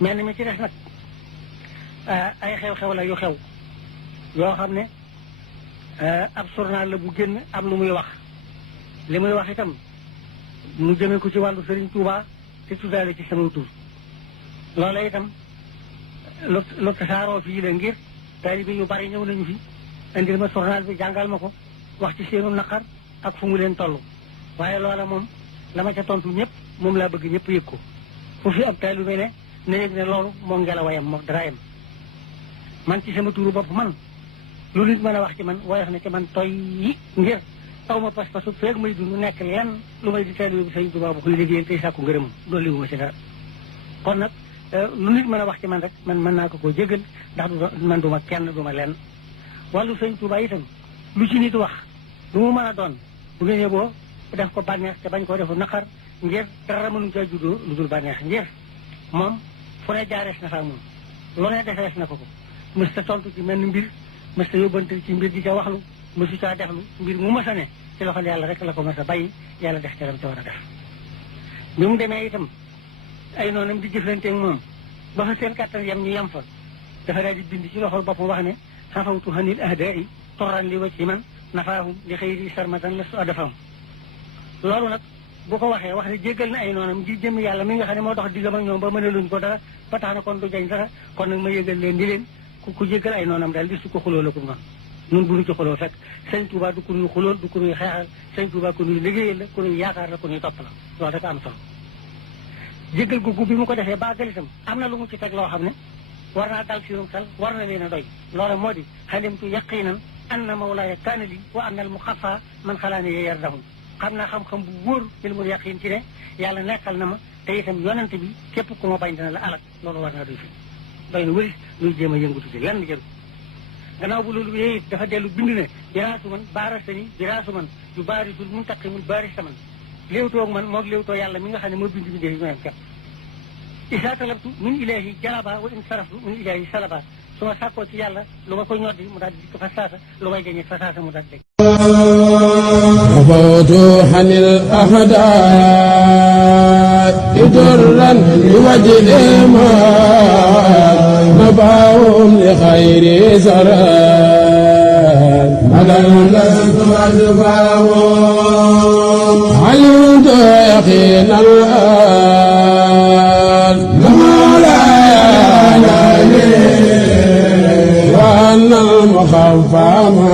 mel mi ci des nag ay xew-xew la yu xew yoo xam ne ab journal la bu génn am lu muy wax li muy wax itam mu jëmee ko ci wàllu Serigne Touba te tuddaale ci sama tur loola itam lu tasaaroo fii la ngir taalibe yu bari ñëw nañu fi indil ma journal bi jàngal ma ko wax ci seenu naqar ak fu mu leen toll waaye loola moom la ma ca tontu ñëpp moom laa bëgg ñëpp yëg ko fu fi ab taalibe ne na yëg ne loolu moo ngelawayam moo dara yam man ci sama turu bopp man lu nit mën a wax ci man woyof na ci man toy yi ngir taw ma pas-pasu feeg may dund nekk lenn lu may di taalibe bi Sëriñ Tuubaa bu koy liggéeyal tey sàkku ngërëm dolli wu ma ci dara kon nag lu nit mën a wax ci man rek man mën naa ko koo jégal ndax man duma kenn duma lenn wàllu Sëriñ Tuubaa itam lu ci nit wax lu mu mën a doon bu ngeen yóbboo def ko bànneex te bañ koo defu naqar ngir dara mënuñ caa juddoo lu dul bànneex ngir moom fu ne jaarees na fa moom lu ne defees na ko ko mës ta tontu ci mel ni mbir mës ta yóbbante ci mbir di ca waxlu mësu caa deflu mbir mu mës a ne ci loxol yàlla rek la ko mës a bàyyi yàlla def ca lam ca war a def bi mu demee itam ay noonam di jëflanteeg moom ba fa seen kàttan yem ñu yem fa dafa daal di bind ci loxol boppam wax ne xafawtu hanil ahdaai torran li wa ci man nafaahum li xëyri sarmatan la su adafam loolu nag bu ko waxee wax ne jéggal na ay noonam ngir jëm yàlla mi nga xam ne moo dox diggam ak ñoom ba mënaluñ ko dara ba tax na kon du jañ dara kon nag ma yëgal leen di leen ku jéggal ay noonam daal di su ko xuloo la ko noonu nun bu ñu ci xuloo fekk Sëñ Tuubaa du ko nuy xulool du ko nuy xeexal Sëñ Tuubaa ku nuy liggéeyal la ku nuy yaakaar la ku nuy topp la loolu rek am solo jéggal googu bi mu ko defee baagal itam am na lu mu ci teg loo xam ne war naa dal sinum xel war na leen a doy loola moo di xalimtu yaqinan anna mawlaaya kaana li wa anna al muxafa man xalaani ye yar dahum xam naa xam-xam bu wóor ilmul yaqin ci ne yàlla nekkal na ma te itam yonent bi képp ku ma bañ dina la alak loolu war naa doy fi doy na wëri luy jéem a yëngutu ci lenn jëru gannaaw bu loolu yooyu dafa dellu bind ne biraasu man baarasani biraasu man yu baarisul muntaqimul baarisa man léewtoo ak man moog léewtoo yàlla mi nga xam ne moo bind bindee yi ñooyam képp isa talabtu min ilahi jalaba wa in saraftu min ilahi salaba su ma sàkkoo ci yàlla lu ma koy ñoddi mu daal di dikk fa saasa lu may jañe fa saasa mu daal di dégg عفوت عن الأحداء درا لوجه ما نبعهم لخير زرار على لست أجباهم علمت يقينا الآن لما لا يعنى وأن المخفى ما